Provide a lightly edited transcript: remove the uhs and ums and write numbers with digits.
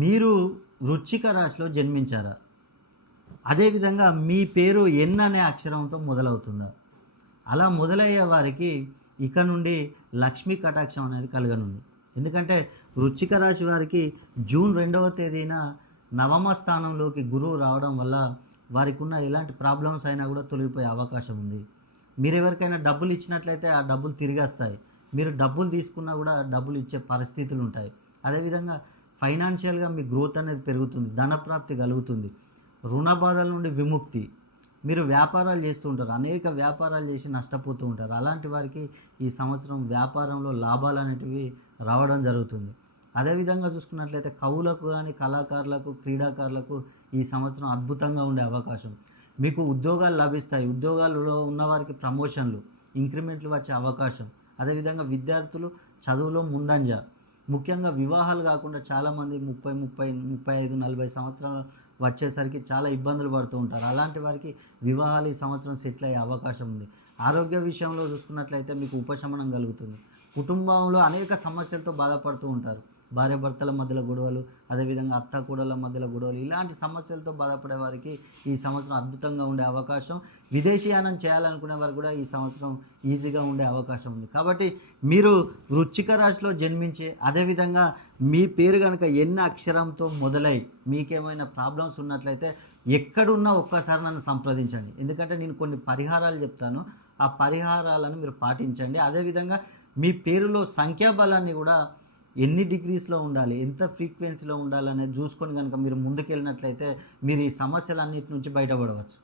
మీరు వృశ్చిక రాశిలో జన్మించారా? అదేవిధంగా మీ పేరు ఎన్ అనే అక్షరంతో మొదలవుతుందా? అలా మొదలయ్యే వారికి ఇక నుండి లక్ష్మీ కటాక్షం అనేది కలగనుంది. ఎందుకంటే వృశ్చిక రాశి వారికి జూన్ 2వ తేదీన నవమ స్థానంలోకి గురువు రావడం వల్ల వారికి ఉన్న ఎలాంటి ప్రాబ్లమ్స్ అయినా కూడా తొలగిపోయే అవకాశం ఉంది. మీరు ఎవరికైనా డబ్బులు ఇచ్చినట్లయితే ఆ డబ్బులు తిరిగొస్తాయి. మీరు డబ్బులు తీసుకున్నా కూడా డబ్బులు ఇచ్చే పరిస్థితులు ఉంటాయి. అదేవిధంగా ఫైనాన్షియల్గా మీ గ్రోత్ అనేది పెరుగుతుంది, ధనప్రాప్తి కలుగుతుంది, రుణ బాధల నుండి విముక్తి. మీరు వ్యాపారాలు చేస్తూ ఉంటారు, అనేక వ్యాపారాలు చేసి నష్టపోతూ ఉంటారు. అలాంటి వారికి ఈ సంవత్సరం వ్యాపారంలో లాభాలు అనేటివి రావడం జరుగుతుంది. అదేవిధంగా చూసుకున్నట్లయితే కవులకు కానీ, కళాకారులకు, క్రీడాకారులకు ఈ సంవత్సరం అద్భుతంగా ఉండే అవకాశం. మీకు ఉద్యోగాలు లభిస్తాయి. ఉద్యోగాల్లో ఉన్నవారికి ప్రమోషన్లు, ఇంక్రిమెంట్లు వచ్చే అవకాశం. అదేవిధంగా విద్యార్థులు చదువులో ముందంజ. ముఖ్యంగా వివాహాలు కాకుండా చాలామంది 35, 40 సంవత్సరాలు వచ్చేసరికి చాలా ఇబ్బందులు పడుతూ ఉంటారు. అలాంటి వారికి వివాహాలు ఈ సంవత్సరం సెటిల్ అయ్యే అవకాశం ఉంది. ఆరోగ్య విషయంలో చూసుకున్నట్లయితే మీకు ఉపశమనం కలుగుతుంది. కుటుంబంలో అనేక సమస్యలతో బాధపడుతూ ఉంటారు. భార్యాభర్తల మధ్యలో గొడవలు, అదేవిధంగా అత్త కోడళ్ళ మధ్యలో గొడవలు, ఇలాంటి సమస్యలతో బాధపడే వారికి ఈ సంవత్సరం అద్భుతంగా ఉండే అవకాశం. విదేశీయానం చేయాలనుకునే వారు కూడా ఈ సంవత్సరం ఈజీగా ఉండే అవకాశం ఉంది. కాబట్టి మీరు వృశ్చిక రాశిలో జన్మించి, అదేవిధంగా మీ పేరు కనుక ఎన్ని అక్షరంతో మొదలై మీకేమైనా ప్రాబ్లమ్స్ ఉన్నట్లయితే ఎక్కడున్నా ఒక్కసారి నన్ను సంప్రదించండి. ఎందుకంటే నేను కొన్ని పరిహారాలు చెప్తాను, ఆ పరిహారాలను మీరు పాటించండి. అదేవిధంగా మీ పేరులో సంఖ్యాబలాన్ని కూడా ఎన్ని డిగ్రీస్లో ఉండాలి, ఎంత ఫ్రీక్వెన్సీలో ఉండాలి అనేది చూసుకొని కనుక మీరు ముందుకెళ్ళినట్లయితే మీరు ఈ సమస్యలన్నిటి నుంచి బయటపడవచ్చు.